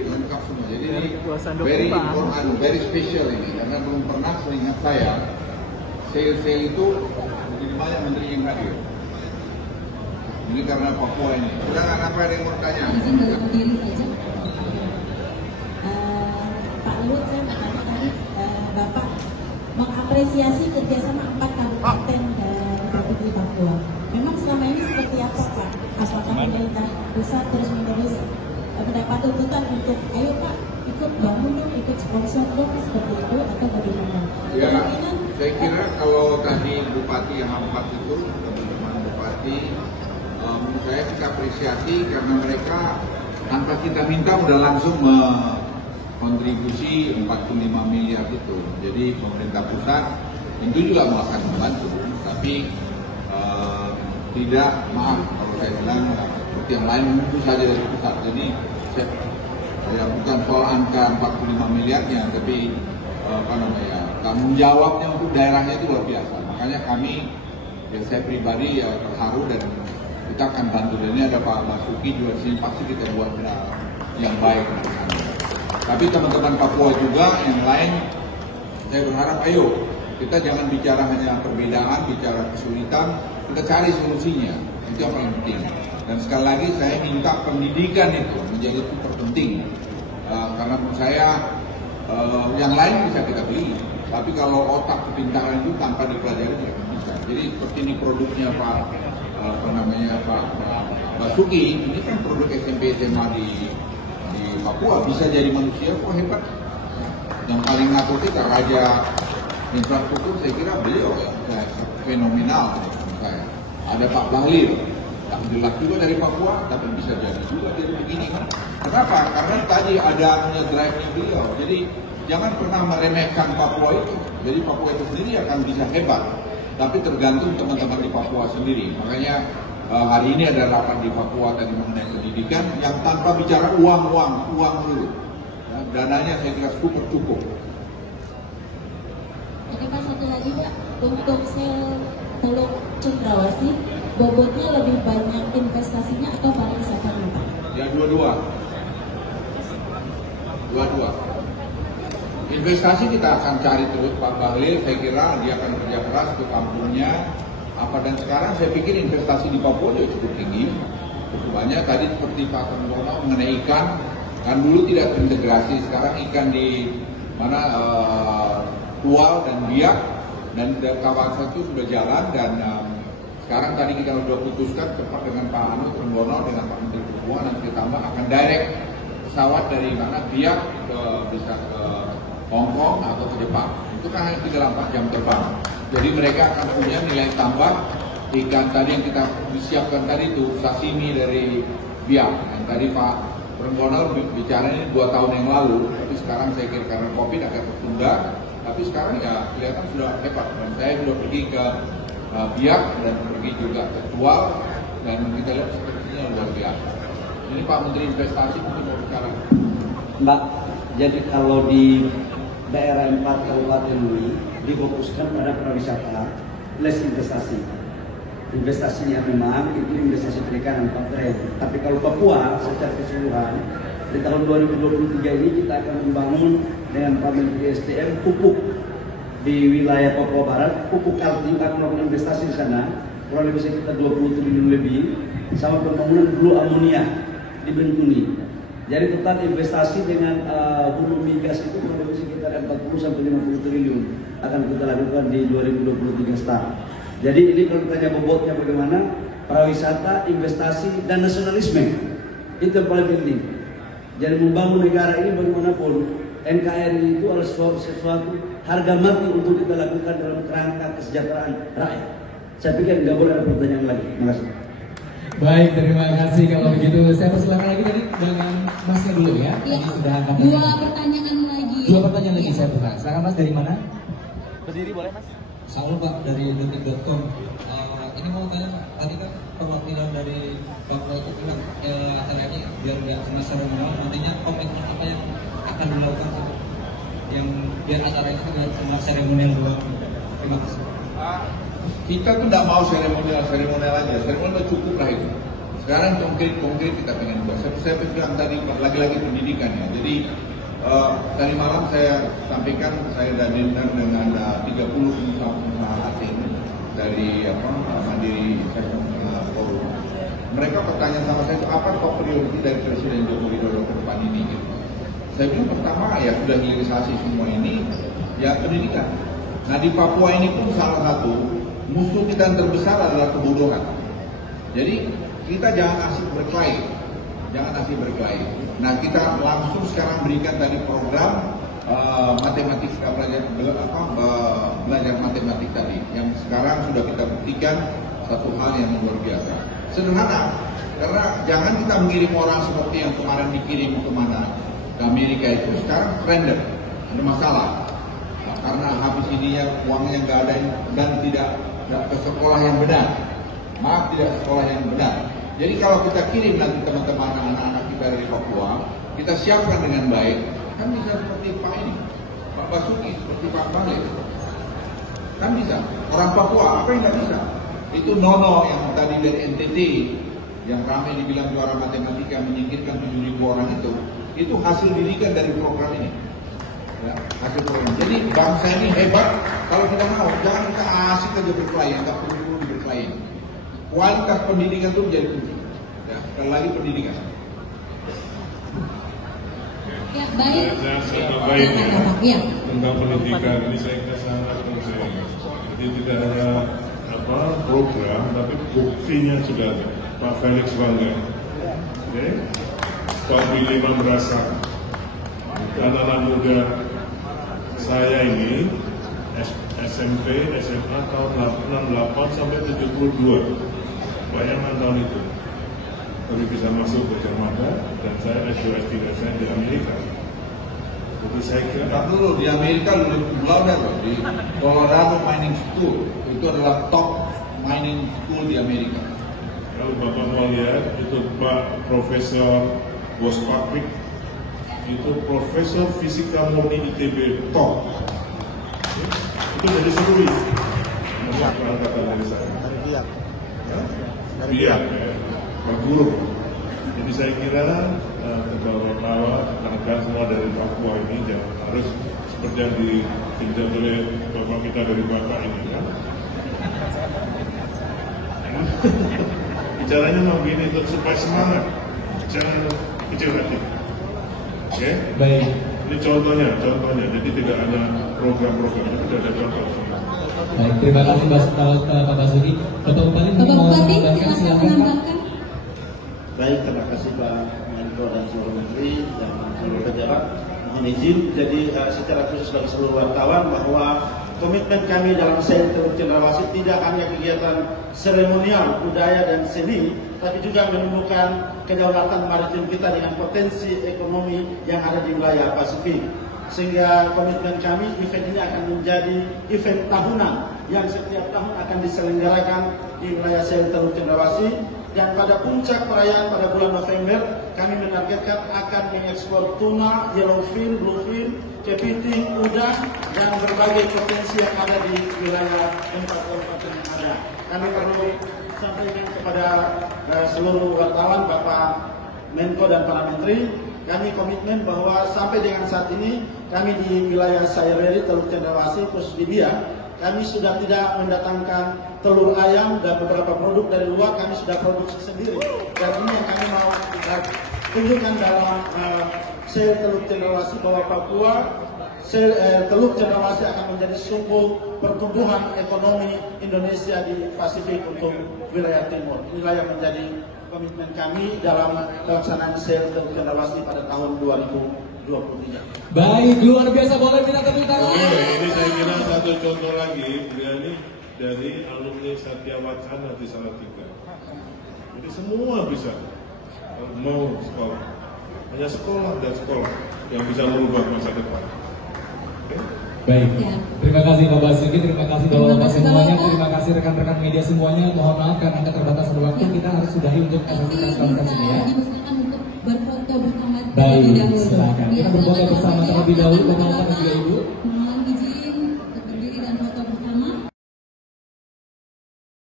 lengkap semua. Jadi ini very important, very special ini karena belum pernah seingat saya sel itu jadi banyak menteri yang hadir. Ini karena Papua ini. Silakan, apa yang mau tanya? Izin dalam diri saja. Pak Luhut, saya mau tanya tadi Bapak mengapresiasi kerjasama 4 kabupaten di Papua. Memang selama ini seperti apa Pak? Apakah pemerintah pusat terus menerus mendapat tuntutan untuk ayo Pak ikut bangun dong, ikut sponsor dong seperti itu atau bagaimana? Ya, saya kira kalau tadi Bupati yang 4 itu teman-teman Bupati, menurut saya kita apresiasi karena mereka tanpa kita minta udah langsung kontribusi 45 miliar itu. Jadi pemerintah pusat tentu juga akan membantu, tapi tidak, maaf kalau saya bilang seperti yang lain tentu saja dari pusat. Jadi saya bukan soal angka 45 miliarnya, tapi tanggung jawabnya untuk daerahnya itu luar biasa. Makanya kami, saya pribadi terharu dan kita akan bantu. Dan ini ada Pak Basuki juga sini, pasti kita buat yang baik. Tapi teman-teman Papua juga yang lain, saya berharap ayo kita jangan bicara hanya perbedaan, bicara kesulitan, kita cari solusinya. Itu yang paling penting. Dan sekali lagi saya minta pendidikan itu menjadi super penting. Karena menurut saya yang lain bisa kita beli, tapi kalau otak kepintaran itu tanpa dipelajari tidak bisa. Jadi seperti ini produknya Pak Basuki, ini kan produk SMP SMA di Papua, bisa jadi manusia kok hebat. Yang paling ngatur kita raja infrastruktur, saya kira beliau ya fenomenal menurut saya. Ada Pak Bahlil, tak jelas juga dari Papua, tapi bisa jadi juga dari begini kan. Kenapa? Karena tadi ada drive-nya beliau. Jadi jangan pernah meremehkan Papua itu. Jadi Papua itu sendiri akan bisa hebat, tapi tergantung teman-teman di Papua sendiri. Makanya hari ini ada rapat di Papua tadi mengenai pendidikan yang tanpa bicara uang dulu. Ya, dananya saya kira cukup. Oke Pak, satu lagi Pak, untuk sel Teluk Cendrawasih, bobotnya lebih banyak investasinya atau pariwisatanya Pak? Ya dua-dua. Investasi kita akan cari terus Pak Bahlil, saya kira dia akan kerja keras ke kampungnya. Dan sekarang saya pikir investasi di Papua juga cukup tinggi, cukup banyak. Tadi seperti Pak Trenggono mengenai ikan, kan dulu tidak terintegrasi, sekarang ikan di mana Tual dan Biak dan kawasan itu sudah jalan. Dan sekarang tadi kita sudah putuskan cepat dengan Pak Trenggono dengan Pak Menteri Perhubungan, nanti ditambah akan direct pesawat dari mana Biak bisa ke Hong Kong atau ke Jepang. Itu kan hanya 3-4 jam terbang. Jadi mereka akan punya nilai tambah ikan tadi yang kita disiapkan tadi itu sashimi dari Biak. Yang tadi Pak Trenggono bicara ini 2 tahun yang lalu, tapi sekarang saya kira karena COVID agak tertunda. Tapi sekarang ya kelihatan sudah hebat. Dan saya sudah pergi ke Biak dan pergi juga ke Tual dan kita lihat sepertinya luar biasa. Ini Pak Menteri Investasi mungkin mau bicara. Mbak, jadi kalau di daerah 4 kabupaten ini difokuskan pada pariwisata less investasi. Investasinya memang itu investasi perikanan 4 triliun. Tapi kalau Papua secara keseluruhan di tahun 2023 ini kita akan membangun dengan Pak Menteri SDM pupuk di wilayah Papua Barat, pupuk Kaltim akan melakukan investasi di sana kurang lebih sekitar 20 triliun lebih, sama pembangunan blue amonia di Bentuni. Jadi total investasi dengan hulu migas itu kurang lebih sekitar 40 sampai 50 triliun akan kita lakukan di 2023 start. Jadi ini kalau ditanya bobotnya bagaimana, pariwisata, investasi, dan nasionalisme itu yang paling penting. Jadi membangun negara ini bagaimanapun, NKRI itu adalah sesuatu harga mati untuk kita lakukan dalam kerangka kesejahteraan rakyat. Saya pikir nggak boleh ada pertanyaan lagi. Terima kasih. Baik, terima kasih kalau begitu. Saya persilakan lagi tadi dengan Masnya dulu ya. Ya. Sudah angkat 2 pertanyaan lagi. 2 pertanyaan lagi saya persilakan. Silakan Mas, dari mana? Berdiri boleh Mas? Saul Pak dari detik.com. Ini mau tanya Pak, tadi kan perwakilan dari Papua itu bilang acara ini biar nggak cuma seremonial, nantinya komitmen apa yang akan dilakukan yang biar acara ini tidak cuma seremonial doang. Terima kasih. Kita tuh tidak mau seremonial aja, seremonial cukup lah itu. Sekarang konkret kita pengen buat. Saya bilang tadi lagi-lagi pendidikan ya. Jadi tadi malam saya sampaikan saya sudah dinner dengan 30 pengusaha asing dari Mandiri Forum. Mereka bertanya sama saya, apa top priority dari Presiden Joko Widodo ke depan ini? Gitu. Saya bilang pertama ya sudah hilirisasi semua ini, ya pendidikan. Nah di Papua ini pun salah satu musuh kita yang terbesar adalah kebodohan. Jadi kita jangan asik berkelahi, Nah kita langsung sekarang berikan tadi program matematika belajar matematik tadi, yang sekarang sudah kita buktikan satu hal yang luar biasa. Sederhana, karena jangan kita mengirim orang seperti yang kemarin dikirim kemana ke Amerika itu sekarang random, ada masalah. Nah, karena habis ininya uangnya nggak ada dan tidak ke sekolah yang benar. Maaf, tidak sekolah yang benar. Jadi kalau kita kirim nanti teman-teman anak-anak kita dari Papua, kita siapkan dengan baik, kan bisa seperti Pak ini, Pak Basuki, seperti Pak Bale. Kan bisa. Orang Papua, apa yang nggak bisa? Itu Nono yang tadi dari NTT, yang ramai dibilang juara matematika menyingkirkan 7.000 orang itu hasil didikan dari program ini. Ya, hasil program. Jadi bangsa ini hebat. Kalau kita mau, jangan kita asik aja berkelahi, nggak perlu berkelahi. Kualitas pendidikan itu menjadi kunci. Ya, sekali lagi pendidikan. Ya, baik. Saya tambahin ya, tentang pendidikan ini saya kira sangat penting. Jadi tidak hanya program, tapi buktinya sudah ada. Pak Felix bangga. Oke, Pak Billy merasa anak-anak muda saya ini SMP, SMA tahun 68 sampai 72. Bayangkan tahun itu, tapi bisa masuk ke Jerman dan saya S2 saya di Amerika. Jadi saya kira dulu di Amerika dulu di Colorado Mining School itu adalah top mining school di Amerika. Kalau Bapak mau lihat itu Pak Profesor Bos Patrick itu Profesor Fisika Murni ITB top. Itu jadi seru. Apa kata dari saya? Iya, Pak Guru. Jadi saya kira kawan-kawan, rekan semua dari Papua ini jangan harus seperti yang ditinjau oleh bapak kita dari Bapak ini kan. Bicaranya mau gini supaya semangat, jangan kecil hati. Oke? Baik. Ini contohnya. Jadi tidak ada program-program, tidak ada contoh. Baik, terima kasih Pak Basuki. Bapak Bupati mau menambahkan, silakan. Baik, terima kasih Pak Menko dan seluruh Menteri dan seluruh pejabat. Mohon izin, jadi secara khusus bagi seluruh wartawan bahwa komitmen kami dalam Sail Teluk Cendrawasih tidak hanya kegiatan seremonial, budaya dan seni, tapi juga menumbuhkan kedaulatan maritim kita dengan potensi ekonomi yang ada di wilayah Pasifik. Sehingga komitmen kami, event ini akan menjadi event tahunan yang setiap tahun akan diselenggarakan di wilayah Sail Teluk Cendrawasih. Dan pada puncak perayaan pada bulan November, kami menargetkan akan mengekspor tuna, yellowfin, bluefin, kepiting, udang, dan berbagai potensi yang ada di wilayah tempat yang ada. Kami perlu sampaikan kepada seluruh wartawan, Bapak Menko dan para Menteri, kami komitmen bahwa sampai dengan saat ini, kami di wilayah Sayureri, Teluk Cendrawasih, khusus di Biak, kami sudah tidak mendatangkan telur ayam dan beberapa produk dari luar, kami sudah produksi sendiri. Dan ini yang kami mau tunjukkan dalam Sail Teluk Cendrawasih bahwa Papua, Teluk Cendrawasih akan menjadi sumber pertumbuhan ekonomi Indonesia di Pasifik untuk wilayah timur. Inilah yang menjadi komitmen kami dalam pelaksanaan Sail Teluk Cendrawasih pada tahun 2023. Baik, luar biasa, boleh minta tepuk tangan. Ini saya kira satu contoh lagi, beliau ini dari alumni Satya Wacana di Salatiga. Jadi semua bisa mau sekolah, hanya sekolah dan sekolah yang bisa merubah masa depan. Okay? Baik, Ya. Terima kasih Pak Basuki, terima kasih Bapak-Bapak semuanya, Bapak. terima kasih rekan-rekan media semuanya. Mohon maaf karena keterbatasan waktu, kita harus sudahi untuk aktivitas konferensi ini ya. Diusahakan untuk berfoto bersama Baik, terlebih dahulu. silakan. Kita berfoto bersama terlebih dahulu, Bapak-Bapak dan juga Ibu.